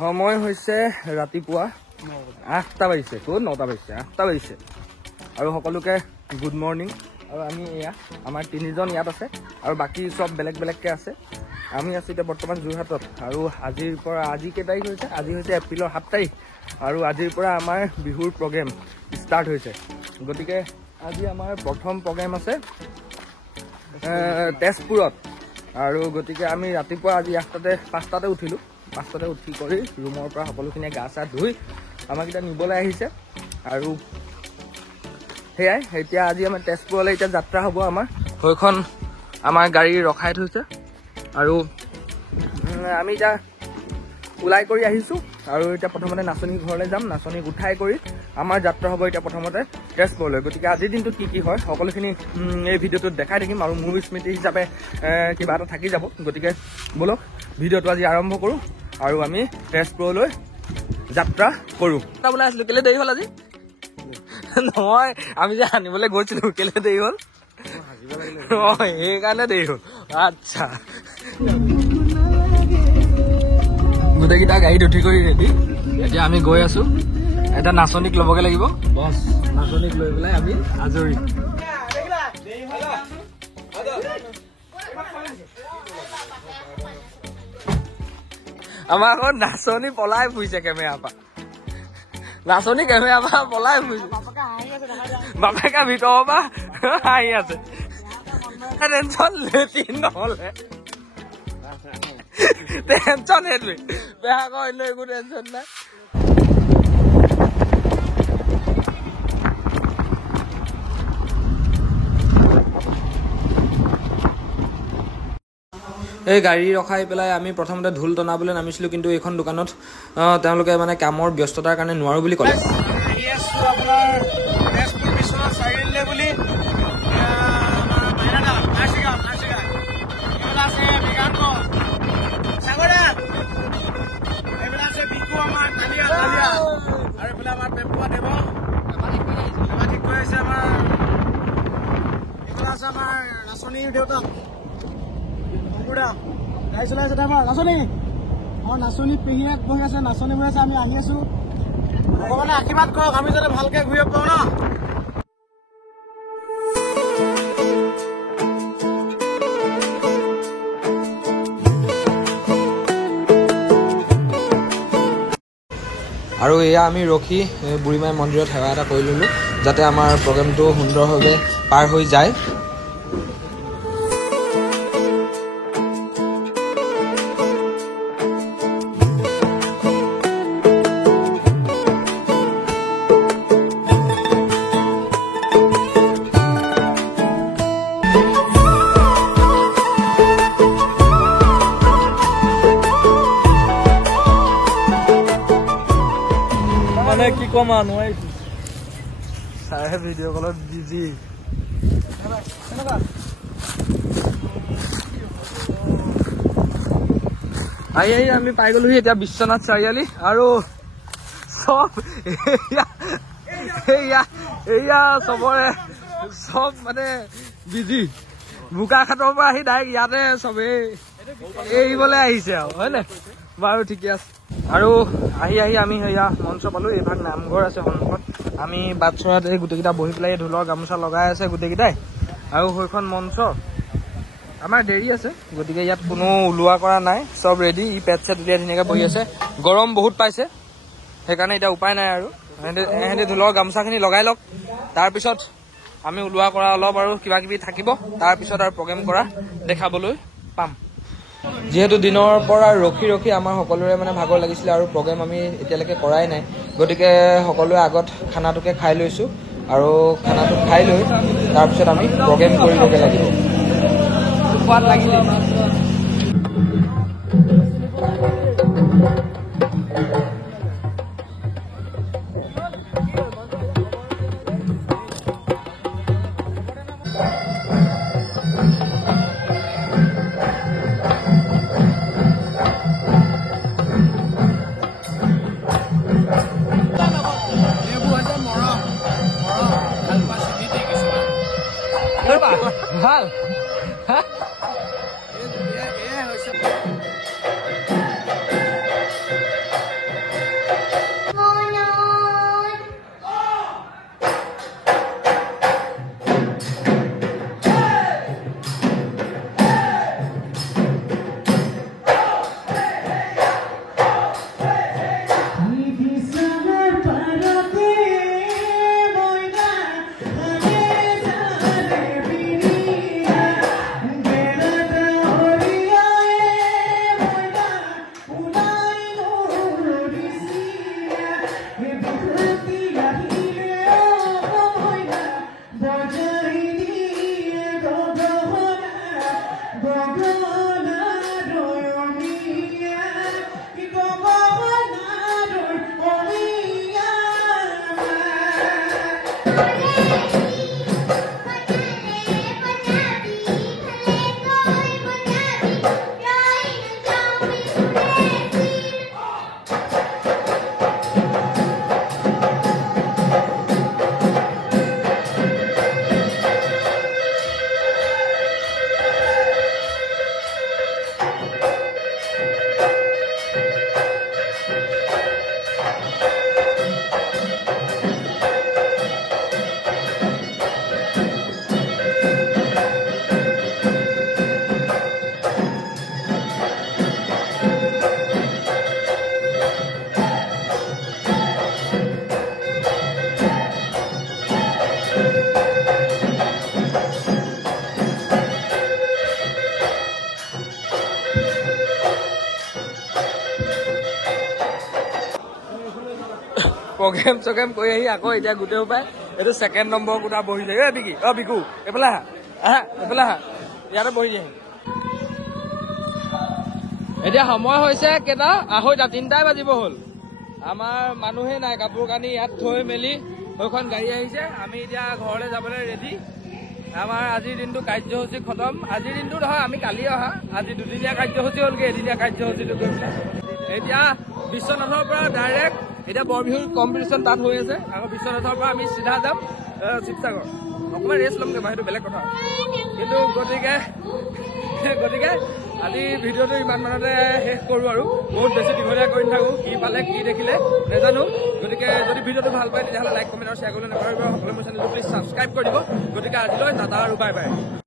সময় হৈছে ৰাতিপুৱা 8টা বাজিছে ক'ত 9টা বাজিছে 8টা বাজিছে আৰু সকলোকে গুড মৰ্ণিং আৰু আমি এয়া আমাৰ 3জন ইয়াত আছে আৰু বাকী সব বেলেগ বেলেগকৈ আছে আমি আছোঁ এতিয়া বৰ্তমান যোৰহাটত আৰু আজিৰ পৰা আজি কেই তাৰিখ হৈছে আজি হৈছে এপ্ৰিলৰ 7 তাৰিখ আৰু আজিৰ পৰা আমাৰ বিহুৰ প্ৰগ্ৰেম ষ্টাৰ্ট হৈছে গতিকে আজি আমাৰ প্ৰথম প্ৰগ্ৰেম আছে তেজপুৰত আৰু গতিকে আমি ৰাতিপুৱা আজি 5টাতে উঠিলোঁ 5টাতে উঠি কৰি ৰুমৰ পৰা সকলোখিনিয়ে গা চা ধুই আমাক এতিয়া নিবলৈ আহিছে আৰু সেয়াই এতিয়া আজি আমাৰ তেজপুৰলৈ এতিয়া যাত্ৰা হ'ব আমাৰ সেইখন আমাৰ গাড়ী ৰখাই থৈছে আৰু আমি এতিয়া ওলাই কৰি আহিছোঁ আৰু এতিয়া প্ৰথমতে নাচনী ঘৰলৈ যাম নাচনীক উঠাই কৰি আমাৰ যাত্ৰা হ'ব এতিয়া প্ৰথমতে তেজপুৰলৈ গতিকে আজিৰ দিনটোত কি হয় সকলোখিনি এই ভিডিঅ'টোত দেখাই থাকিম আৰু মোৰ স্মৃতি হিচাপে কিবা এটা থাকি যাব গতিকে বলক ভিডিঅ'টো আজি আৰম্ভ কৰোঁ আৰু আমি তেজপুৰলৈ যাত্ৰা কৰোঁ ওলাই আছিলোঁ কেলৈ দেৰি হ'ল আজি নহয় আমি যে আনিবলৈ গৈছিলোঁ কেলৈ দেৰি হ'ল সেইকাৰণে দেৰি হ'ল আচ্ছা গোটেইকেইটা গাড়ীত উঠি কৰি ৰেডি এতিয়া আমি গৈ আছোঁ এটা নাচনীক ল'বগৈ লাগিব বছ নাচনীক লৈ পেলাই আমি আজৰি আমাৰ আকৌ নাচনী পলাই ফুৰিছে কেমেৰাৰ পৰা নাচনী কেমেৰাৰ পৰা পলাই ফুৰিছে বাপেকা ভিতৰৰ পৰা হাঁহি আছে টেনচন লেটিন নহ'লে টেনচন সেইটোৱে বেয়া আকৌ অন্য একো টেনচন নাই এই গাড়ী ৰখাই পেলাই আমি প্ৰথমতে ঢোল টনাবলৈ নামিছিলোঁ কিন্তু এইখন দোকানত তেওঁলোকে মানে কামৰ ব্যস্ততাৰ কাৰণে নোৱাৰোঁ বুলি ক'লে নাচনীৰ দেউতাক গাড়ী চলাই আছে আমাৰ নাচনী আমাৰ নাচনী পেহীয়েক বহি আছে নাচনী বহি আছে আমি আহি আছো ভগৱানে আশীৰ্বাদ কৰক আমি যাতে ভালকে ঘূৰিব পাওঁ ন আৰু এয়া আমি ৰখি বুঢ়ীমাই মন্দিৰত সেৱা এটা কৰি ল'লোঁ যাতে আমাৰ প্ৰগ্ৰেমটো সুন্দৰভাৱে পাৰ হৈ যায় মানে কি কম নোৱাৰিছো চাই ভিডিঅ' কলত বিজি আহি আমি পাই গলোহি এতিয়া বিশ্বনাথ চাৰিআলি আৰু চব এয়া চবৰে চব মানে বিজি বোকাখাটৰ পৰা আহি ডাইৰেক্ট ইয়াতে চবেই এৰিবলৈ আহিছে আৰু হয় নে বাৰু ঠিকে আছে আৰু আহি আমি সেয়া মঞ্চ পালোঁ এইভাগ নামঘৰ আছে সন্মুখত আমি বাট চৰাত এই গোটেইকেইটা বহি পেলাই ঢোলৰ গামোচা লগাই আছে গোটেইকেইটাই আৰু সেইখন মঞ্চ আমাৰ দেৰি আছে গতিকে ইয়াত কোনো ওলোৱা কৰা নাই চব ৰেডি ই পেট চেট উলিয়াই ধুনীয়াকৈ বহি আছে গৰম বহুত পাইছে সেইকাৰণে এতিয়া উপায় নাই আৰু সিহঁতে ঢোলৰ গামোচাখিনি লগাই লওক তাৰপিছত আমি ওলোৱা কৰা অলপ আৰু কিবা কিবি থাকিব তাৰপিছত আৰু প্ৰগ্ৰেম কৰা দেখাবলৈ পাম যিহেতু দিনৰ পৰা ৰখি আমাৰ সকলোৰে মানে ভাগৰ লাগিছিলে আৰু প্ৰগ্ৰেম আমি এতিয়ালৈকে কৰাই নাই গতিকে সকলোৱে আগত খানাটোকে খাই লৈছোঁ আৰু খানাটো খাই লৈ তাৰপিছত আমি প্ৰগ্ৰেম কৰিবগৈ লাগিব সোৱাদ লাগিলে ভাল প্ৰগ্ৰেম চগ্ৰেম কৰি আহি আকৌ এতিয়া গোটেই সোপাই এইটো 2nd নম্বৰ কোঠা বহি যায়। বিকি বিকু এইফালে আহা এইফালে আহা ইয়াতে বহি যায়। এতিয়া সময় হৈছে কেইটা 2:30 3টাই বাজিব হ'ল। আমাৰ মানুহে নাই, কাপোৰ কানি ইয়াত থৈ মেলি সেইখন গাড়ী আহিছে। আমি এতিয়া ঘৰলৈ যাবলৈ ৰেডি। আমাৰ আজিৰ দিনটো কাৰ্যসূচী খতম। আজিৰ দিনটো নহয়, আমি কালি অহা। আজি 2দিনীয়া কাৰ্যসূচী হ'লগৈ, এদিনীয়া কাৰ্যসূচীটো গৈ পেলাই এতিয়া বিশ্বনাথৰ পৰা ডাইৰেক্ট এতিয়া বৰবিহুৰ কম্পিটিশ্যন তাত হৈ আছে। আকৌ বিশ্বনাথৰ পৰা আমি চিধা যাম শিৱসাগৰ। অকণমান ৰেষ্ট ল'মগৈ বাৰু, সেইটো বেলেগ কথা। কিন্তু গতিকে আজি ভিডিঅ'টো ইমান মানতে শেষ কৰোঁ আৰু বহুত বেছি দীঘলীয়া কৰি নাথাকোঁ। কি পালে কি দেখিলে নাজানো। গতিকে যদি ভিডিঅ'টো ভাল পায় তেতিয়াহ'লে লাইক কমেণ্ট আৰু শ্বেয়াৰ কৰিবলৈ নাপাহৰিব। সকলোৱে মোৰ চেনেলটো প্লিজ ছাবস্ক্ৰাইব কৰি দিব। গতিকে আজিলৈ টাটা আৰু বাই বাই।